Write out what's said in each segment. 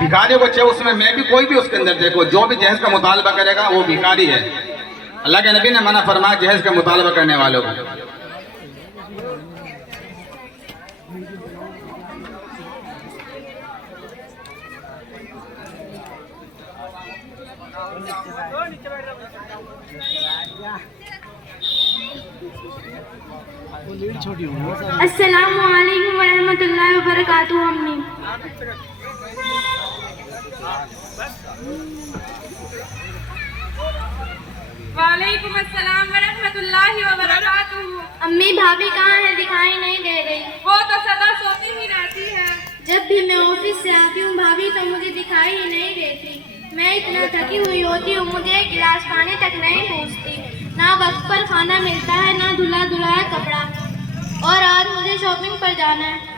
भिखारियों को चाहिए उसमें मैं भी कोई भी उसके अंदर देखो, जो भी जहेज का मुतालबा करेगा वो भिखारी है। अल्लाह के नबी ने मना फरमाया जहेज का मुतालबा करने वालों को। अस्सलामु अलैकुम वरहमतुल्लाहि वबरकातुहू। अम्मी वालेकुम अस्सलाम वरहमतुल्लाहि वबरकातुहू। अम्मी भाभी कहाँ है, दिखाई नहीं दे रही। वो तो सदा सोती ही रहती है। जब भी मैं ऑफिस से आती हूँ भाभी तो मुझे दिखाई ही नहीं देती। मैं इतना थकी हुई होती हूँ, मुझे एक गिलास पानी तक नहीं पहुँचती। ना वक्त पर खाना मिलता है, ना धुला धुलाया कपड़ा। और आज मुझे शॉपिंग पर जाना है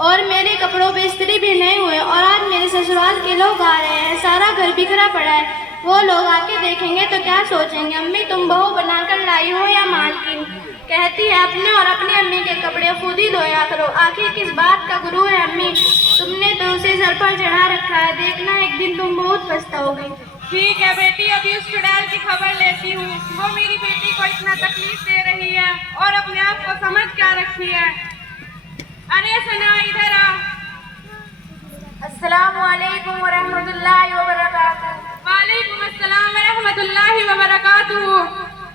और मेरे कपड़ों पे इस्त्री भी नहीं हुए। और आज मेरे ससुराल के लोग आ रहे हैं, सारा घर बिखरा पड़ा है। वो लोग आके देखेंगे तो क्या सोचेंगे। अम्मी तुम बहू बनाकर लाई हो या मालकिन? कहती है अपने और अपनी अम्मी के कपड़े खुद ही धोया करो। आखिर किस बात का गुरु है अम्मी? तुमने तो उसे सर पर चढ़ा रखा है, देखना एक दिन तुम बहुत पछताओगी। ठीक है बेटी, अभी उस चुड़ैल की खबर लेती हूँ। वो मेरी बेटी को इतना तकलीफ दे रही है और अपने आप को समझ क्या रखी है। अरे सना इधर आ। अस्सलामु अलैकुम वरहमतुल्लाहि वबरकातुहू। वालेकुम अस्सलाम वरहमतुल्लाहि वबरकातुहू।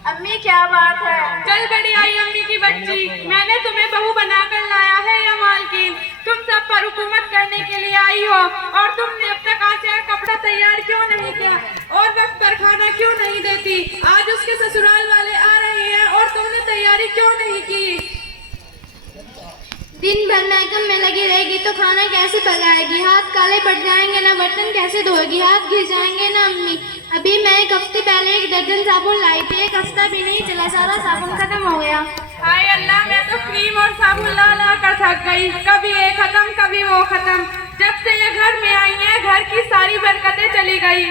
अम्मी क्या बात है? चल बड़ी आई अम्मी की बच्ची, मैंने तुम्हें बहू बनाकर लाया है या मालकिन? तुम सब पर हुकूमत करने के लिए आई हो और तुमने अब तक आज का कपड़ा तैयार क्यों नहीं किया और वक्त पर खाना क्यों नहीं देती? आज उसके ससुराल वाले आ रहे हैं और तुमने तैयारी क्यों नहीं की? दिन भर महकम में लगी रहेगी तो खाना कैसे पकाएगी? हाथ काले पड़ जाएंगे ना, बर्तन कैसे धोएगी? हाथ घिस जाएंगे ना अम्मी। अभी मैं एक हफ्ते पहले 1 दर्जन साबुन लाई थी, एक हफ्ता भी नहीं चला, सारा साबुन खत्म हो गया। हाय अल्लाह, मैं तो क्रीम और साबुन ला ला कर थक गई। कभी ये खत्म कभी वो खत्म। जब से ये घर में आई है घर की सारी बरकतें चली गई।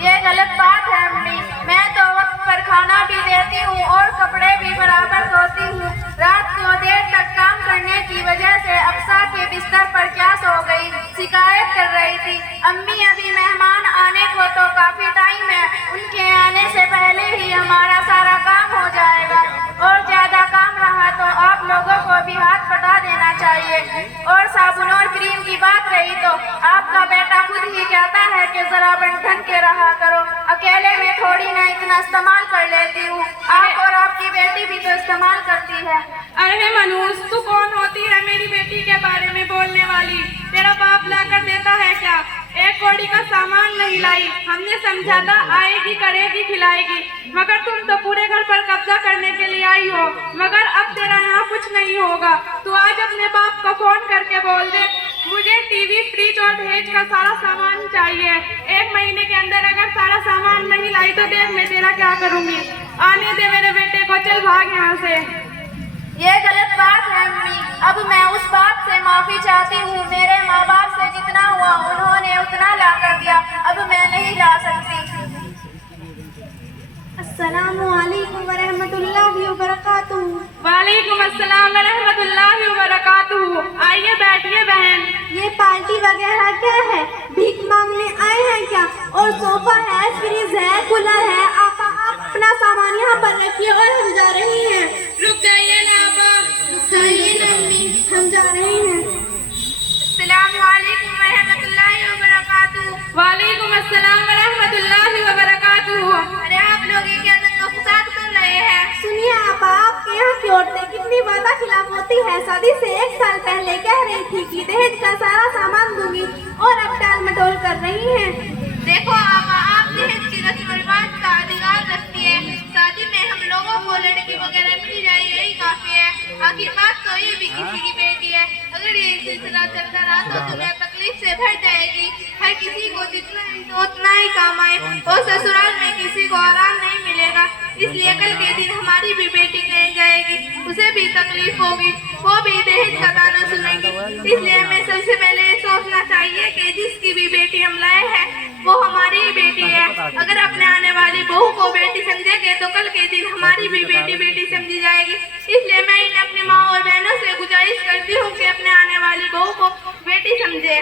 ये गलत बात है अम्मी। मैं तो वक्त पर खाना भी देती हूँ और कपड़े भी बराबर धोती हूँ। रात को देर तक काम करने की वजह से अक्सा के बिस्तर पर क्या सो गई, शिकायत कर रही थी। अम्मी अभी मेहमान आने को तो काफी टाइम है, उनके आने से पहले ही हमारा सारा काम हो जाएगा। और ज्यादा काम रहा तो आप लोगों को भी हाथ बटा देना चाहिए। और साबुन और क्रीम की बात रही तो आपका बेटा खुद ही कहता है कि जरा बंधन के रहा करो, अकेले में थोड़ी ना इतना इस्तेमाल कर लेती हूँ। आप और आपकी बेटी भी तो इस्तेमाल करती है। अरे मनूस, तू कौन होती है मेरी बेटी के बारे में बोलने वाली? तेरा बाप लाकर देता है क्या? एक कौड़ी का सामान नहीं लाई। हमने समझा था आएगी करेगी खिलाएगी, मगर तुम तो पूरे घर पर कब्जा करने के लिए आई हो। मगर अब तेरा यहाँ कुछ नहीं होगा। तू आज अपने बाप को फोन करके बोल दे मुझे टीवी, फ्रिज और दहेज का सारा सामान चाहिए। 1 महीने के अंदर अगर सारा सामान नहीं लाई तो देख मैं तेरा क्या करूँगी। आने दे मेरे बेटे को, चल भाग यहाँ से। ये गलत बात है अम्मी। अब मैं उस बात से माफी चाहती हूँ। मेरे माँ बाप से जितना हुआ उन्होंने उतना ला कर दिया, अब मैं नहीं ला सकती। अस्सलामु अलैकुम वरहमतुल्लाहि वबरकातुहू। वालेकुम अस्सलाम वरहमतुल्लाहि वबरकातुहू। आइए बैठिए बहन। ये पार्टी वगैरह क्या है? भीख मांगने आए हैं क्या? और सोफा है, फ्रिज है, कूलर है। आप अपना सामान यहाँ पर रखिए और हम जा रहे हैं। रुक जाइए ना आपा। रुक जाइए ना अम्मी, हम जा रहे हैं। अस्सलामु अलैकुम वरहमतुल्लाहि वबरकातुहू। वालेकुम अस्सलाम वरहमतुल्लाहि वबरकातुहू। अरे आप लोग ये क्या फसाद कर रहे हैं? सुनिए आपके यहाँ की औरतें कितनी वादा खिलाफ होती है। शादी से 1 साल पहले कह रही थी कि दहेज का सारा सामान दूंगी और अब टाल मटोल कर रही हैं। देखो आप दहेज की रस्म रिवाज का अधिकार रखती है। शादी में हम लोगों को लड़की वगैरह मिल जाए यही काफी है। आखिर बात तो ये भी किसी की बेटी है। अगर ये सिलसिला चलता रहा तो तुम्हें तकलीफ से भर जाएगी। हर किसी को जितना है उतना ही काम आए और ससुराल में किसी को आराम नहीं मिलेगा। इसलिए कल के दिन हमारी भी बेटी नहीं जाएगी, उसे भी तकलीफ होगी, वो भी दहेज का ताना सुनेगी। इसलिए हमें सबसे पहले ये सोचना चाहिए कि जिसकी भी बेटी हम लाए हैं वो हमारी ही बेटी है। अगर अपने आने वाली बहू को बेटी समझेंगे तो कल के दिन हमारी भी बेटी बेटी समझी जाएगी। इसलिए मैं इन अपनी माँ और बहनों से गुजारिश करती हूँ कि अपने आने वाली बहू को बेटी समझे।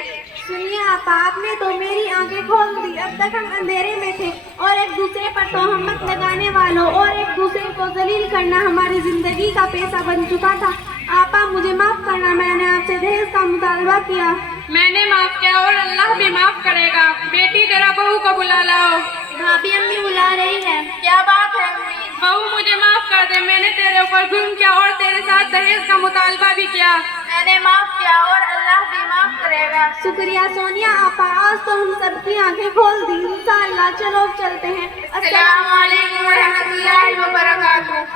سنیے آپا، آپ نے تو میری آنکھیں کھول دی. اب تک ہم اندھیرے میں تھے اور ایک دوسرے پر تہمت لگانے والوں اور ایک دوسرے کو ذلیل کرنا ہماری زندگی کا پیشہ بن چکا تھا. آپا مجھے معاف کرنا، میں نے آپ سے دہیز کا مطالبہ کیا. میں نے معاف کیا اور اللہ بھی معاف کرے گا. بیٹی ذرا بہو کو بلا لاؤ. بھابھی امی بلا رہی ہے. کیا بات ہے امی؟ بہو مجھے معاف کر دے، میں نے تیرے اوپر ظلم کیا اور تیرے ساتھ دہیز کا مطالبہ بھی کیا. میں نے معاف کیا اور اللہ بھی معاف کرے گا. شکریہ سونیا آپا، آج تو ہم سب کی آنکھیں کھول دی. انشاءاللہ چلو اب چلتے ہیں. السلام علیکم ورحمۃ اللہ وبرکاتہ.